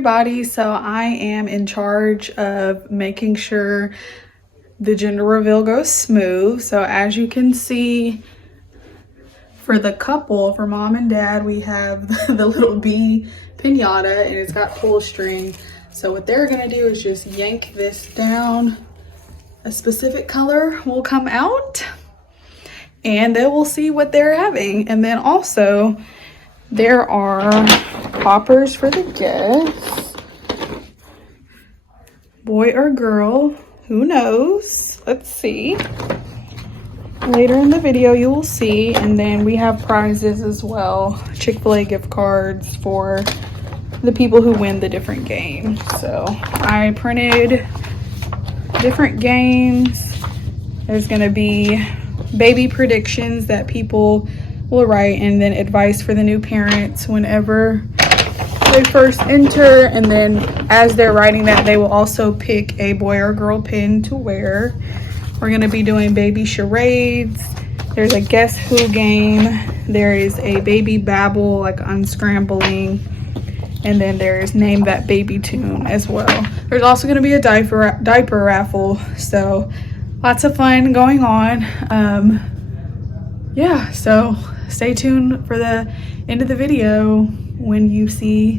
everybody. So I am in charge of making sure the gender reveal goes smooth. So as you can see, for the couple, for mom and dad, we have the little bee piñata and it's got pull string. So what they're gonna do is just yank this down. A specific color will come out and then we'll see what they're having. And then also there are poppers for the gifts. Boy or girl, who knows? Let's see. Later in the video you will see. And then we have prizes as well. Chick-fil-A gift cards for the people who win the different games. So I printed different games. There's gonna be baby predictions that people will write, and then advice for the new parents whenever they first enter. And then as they're writing that, they will also pick a boy or girl pin to wear. We're gonna be doing baby charades. There's a guess who game. There is a baby babble, like unscrambling. And then there's name that baby tune as well. There's also gonna be a diaper raffle. So lots of fun going on. Yeah, so stay tuned for the end of the video when you see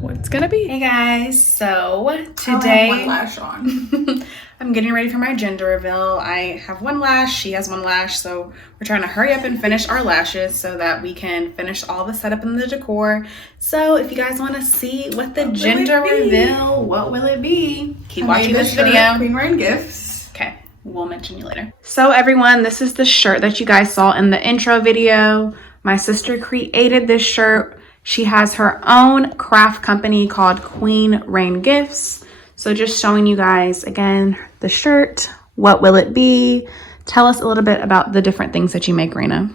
what it's gonna be. Hey guys, so today I have one lash on. I'm getting ready for my gender reveal. I have one lash, she has one lash, so we're trying to hurry up and finish our lashes so that we can finish all the setup and the decor. So if you guys want to see what the gender reveal, what will it be? Keep watching this video. Queen Rain Gifts. Okay, we'll mention you later. So everyone, this is the shirt that you guys saw in the intro video. My sister created this shirt. She has her own craft company called Queen Rain Gifts. So just showing you guys again the shirt. What will it be? Tell us a little bit about the different things that you make, Raina.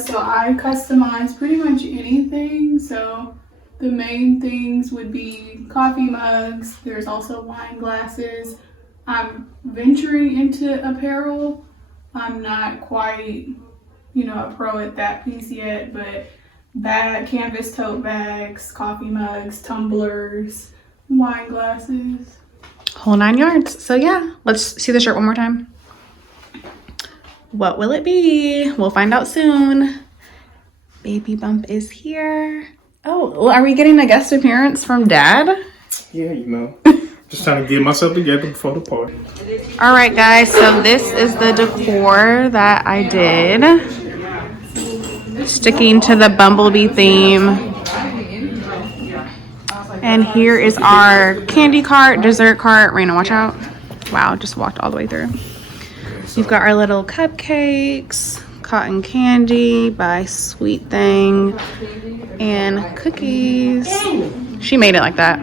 So I customize pretty much anything. So the main things would be coffee mugs. There's also wine glasses. I'm venturing into apparel. I'm not quite, a pro at that piece yet, but canvas tote bags, coffee mugs, tumblers, wine glasses, whole 9 yards. So yeah, let's see the shirt one more time. What will it be? We'll find out soon. Baby Bump is here. Oh, are we getting a guest appearance from Dad? Yeah, just trying to get myself together before the party. All right, guys, so this is the decor that I did. Sticking to the bumblebee theme. And here is our candy cart, dessert cart. Raina, watch out. Wow, just walked all the way through. We've got our little cupcakes, cotton candy by Sweet Thing, and cookies. She made it like that.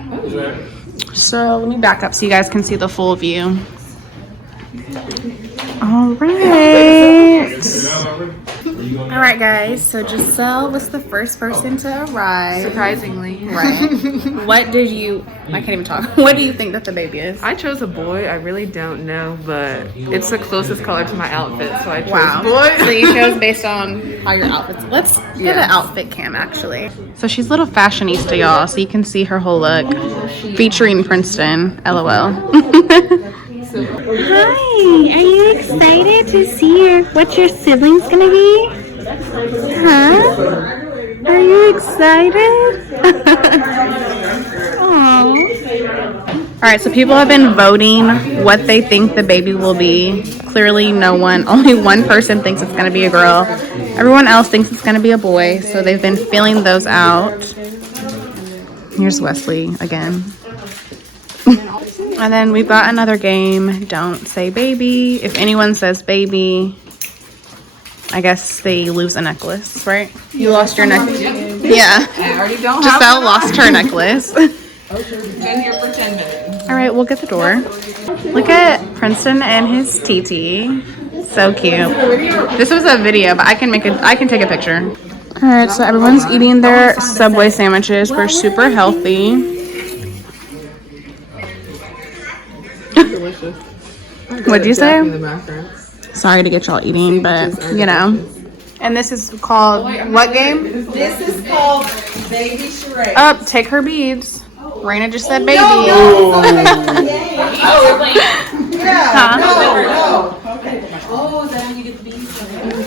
So let me back up so you guys can see the full view. All right. All right, guys. So Giselle was the first person to arrive. Surprisingly. Right. What did you... I can't even talk. What do you think that the baby is? I chose a boy. I really don't know, but it's the closest color to my outfit, so I chose Wow. boy. So you chose based on how your outfit's... Let's get an outfit cam, actually. So she's a little fashionista, y'all, so you can see her whole look. Featuring Princeton. LOL. Hi, are you excited to see what your sibling's gonna be? Huh? Are you excited? Aww. All right, so people have been voting what they think the baby will be. Clearly only one person thinks it's gonna be a girl. Everyone else thinks it's gonna be a boy, so they've been filling those out. Here's Wesley again. And then we've got another game, Don't Say Baby. If anyone says baby, I guess they lose a necklace, right? You lost your necklace. Yeah. I already don't Giselle lost her necklace. Been here for 10 minutes. All right, we'll get the door. Look at Princeton and his TT. So cute. This was a video, but I can take a picture. All right, so everyone's eating their Subway sandwiches. We're super healthy. Delicious. What'd you say? In the background. Sorry to get y'all eating, but And this is called what game? This is called Baby Charade. Up, take her beads. Oh, Raina just said baby. Oh.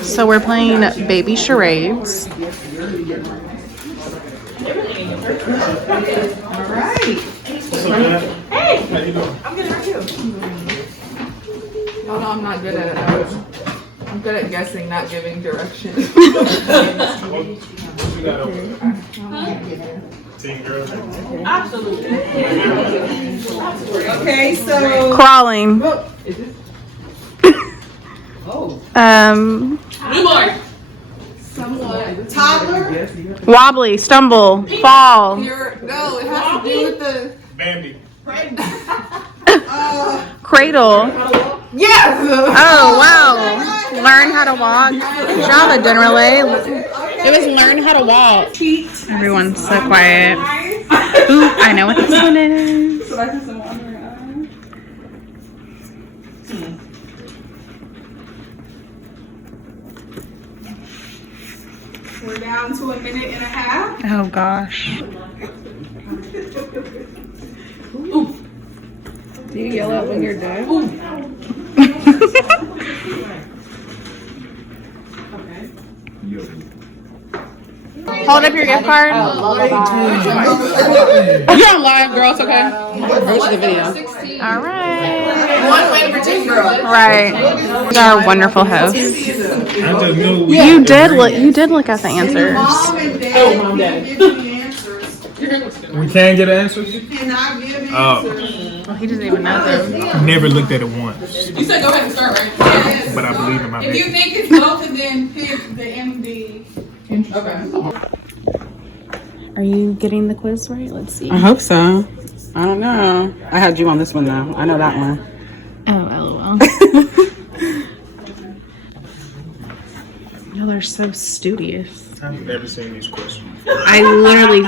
So we're playing baby charades. Y'all know I'm not good at it. I'm good at guessing, not giving direction. What you got over there? Teen girls. Okay, so Crawling. toddler, Wobbly, stumble, fall, No, it has to do with the... Bambi. cradle. Yes! Oh, wow. Learn how to walk. Java didn't relay. It was learn how to walk. Everyone's so quiet. Ooh, I know what this one is. We're down to a minute and a half. Oh, gosh. Do you yell out when you're done? Hold up your gift card. You're on live, girl. It's okay. Watch the video. All right. one win for Team Girl. Right. Our wonderful host. I just knew we You did look at the answers. Mom and Dad can give you the answers. We can't get answers? You cannot give Oh. answers. Well, he doesn't even know them. I've never looked at it once, You said go ahead and start, right? Yes. but I believe in my If you baby. think it's both of them, pick the MD. Okay. Are you getting the quiz right? Let's see. I hope so. I don't know. I had you on this one though. I know that one. Oh, lol. Y'all are so studious. I've never seen these questions. I literally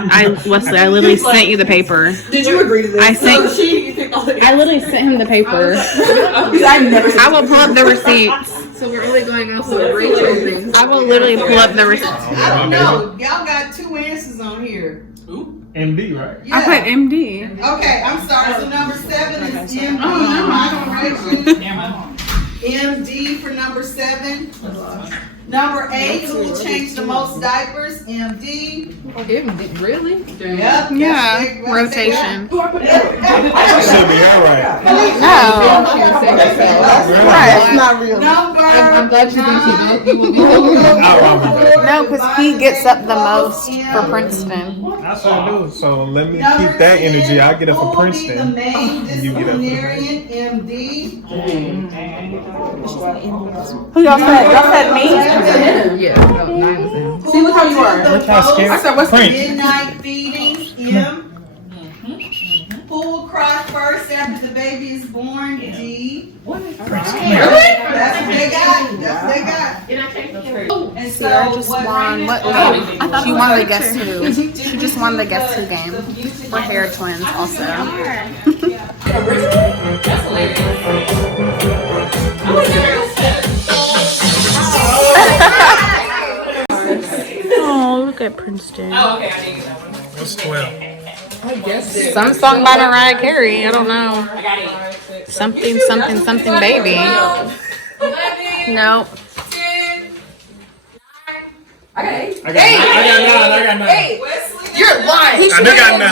sent you the paper. Did you agree to this? I literally sent him the paper. I will pull up the receipts. So we're only going off of the Rachel things. I will literally pull up the receipts. I don't know. Y'all got two answers on here. MD, right? Yeah. I put MD. Okay, I'm sorry. So number 7 is MD. MD for number 7. Number 8, who will change the most diapers? MD. MD, really? Yep. Yeah, That's rotation. That should be all right. No. That's not real. Number I'm glad you think you will be No, because he gets up the most for Princeton. I sure do. So let me keep that energy. I get up for Princeton. The main You get up for disciplinarian, MD. Who y'all said? Y'all said me? Yeah, no, 9 was in. See, look how you are. Look how scared. I said, what's the Prince. Midnight feeding, M. Who will cry first after the baby is born? D. That's what they got. That's what they got. And so Just what won. Raina- What? She won the Guess Who. She just won the Guess Who game. We're hair twins, also. Oh, look at Princeton. What's 12? Some song by Mariah Carey. I don't know. Something, baby. Nope. I got 9. You're lying. I do got 9.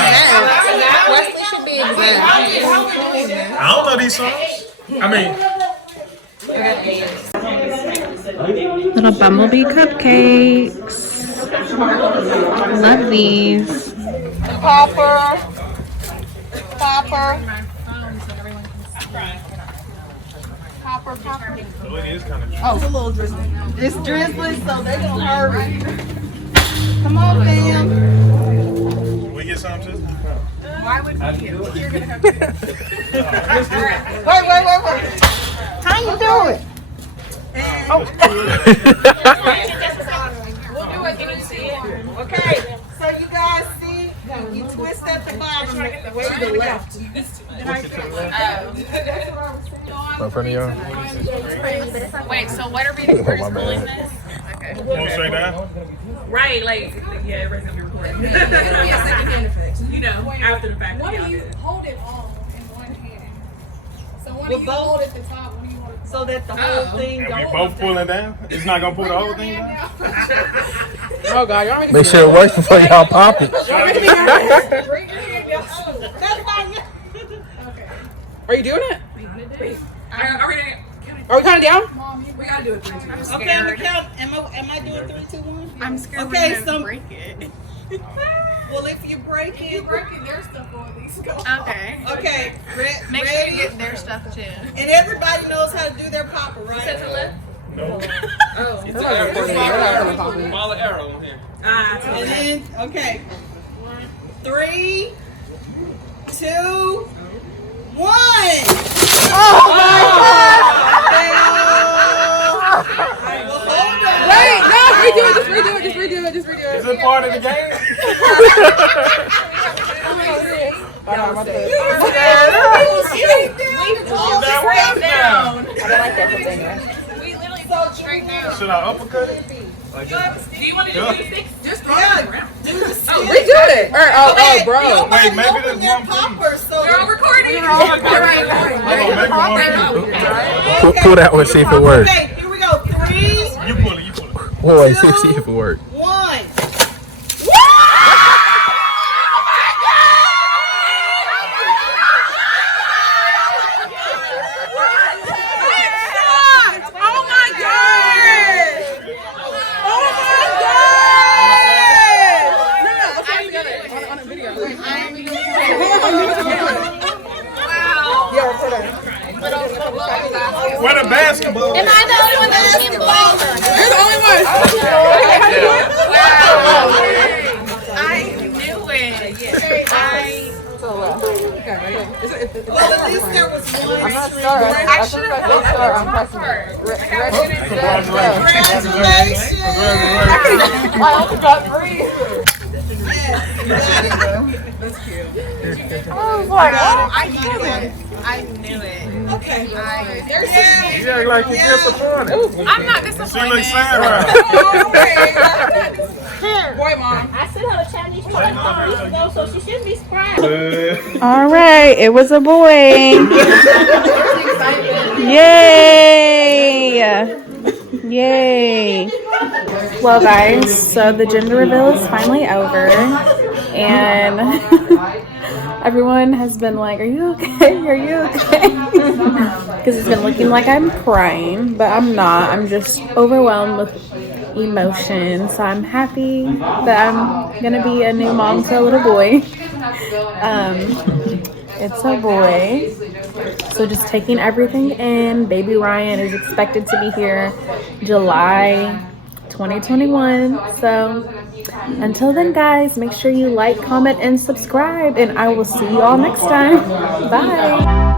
Wesley should be exempt. I don't know these songs. I mean, Little bumblebee cupcakes. Love these. Popper. oh, it is kind of. It's a little drizzly. It's drizzly, so they gonna hurry. Come on, fam. We get some too? Why would we? You're gonna have to. Wait. How you doing? We'll do it. Can you see it? Okay, so you guys see, you twist at the bottom, way to the left. In front of y'all. Wait, so what are we doing? We're just pulling this? Straight down? Right, like, yeah, everybody's gonna be recording. You know, after the fact. One of you hold it all in one hand. So one We'll of you both- hold at the top, one of you hold at the So bottom. that the whole thing And we don't. both pulling down? It's not gonna pull the whole thing down? Oh God, y'all Make sure it works before y'all pop it. Bring your hand down. Are you doing it? Are we Are we counting down? we gotta do it 3, 2. Okay, I'm gonna count. Am I doing 3, 2, 1? I'm scared Okay, we're gonna so break it. well, if you break If you it, break it, their stuff will at least go. okay. Make sure Ready? you get their stuff too. And everybody knows how to do their popper, right? No. Follow arrow on here. And then, okay. 3, 2, 1. Oh my God! Wait, no, redo it. Just redo it. Is it part of the game? Should I uppercut it? Do you want to do the 6? Just throw it around. Redo it. Bro. Wait, maybe there's Their one piece. popper, so You're all recording. Hold on, maybe one piece. Pull that one, see if it works. Okay, here we go. 3, You pull it, you pull it. Wait, see if it works. 1. Where the basketball? Am I the only one that's being blown? You're the only one. I knew it. Well, at least there was one. I'm not star. I should have held star. I'm pressing it. Congratulations. I only got 3. I knew it. Okay. You act like you're disappointed. I'm not She disappointed. looks sad right. Boy, mom. I sent her a Chinese plate 2 weeks ago, so she shouldn't be surprised. All right, it was a boy. Yay! Yay! Well, guys, so the gender reveal is finally over, and everyone has been like, "Are you okay? Are you okay?" Because it's been looking like I'm crying, but I'm not. I'm just overwhelmed with emotion. So I'm happy that I'm gonna be a new mom to a little boy. It's a boy. So just taking everything in. Baby Ryan is expected to be here July 2021. So until then, guys, make sure you like, comment, and subscribe, and I will see you all next time. Bye.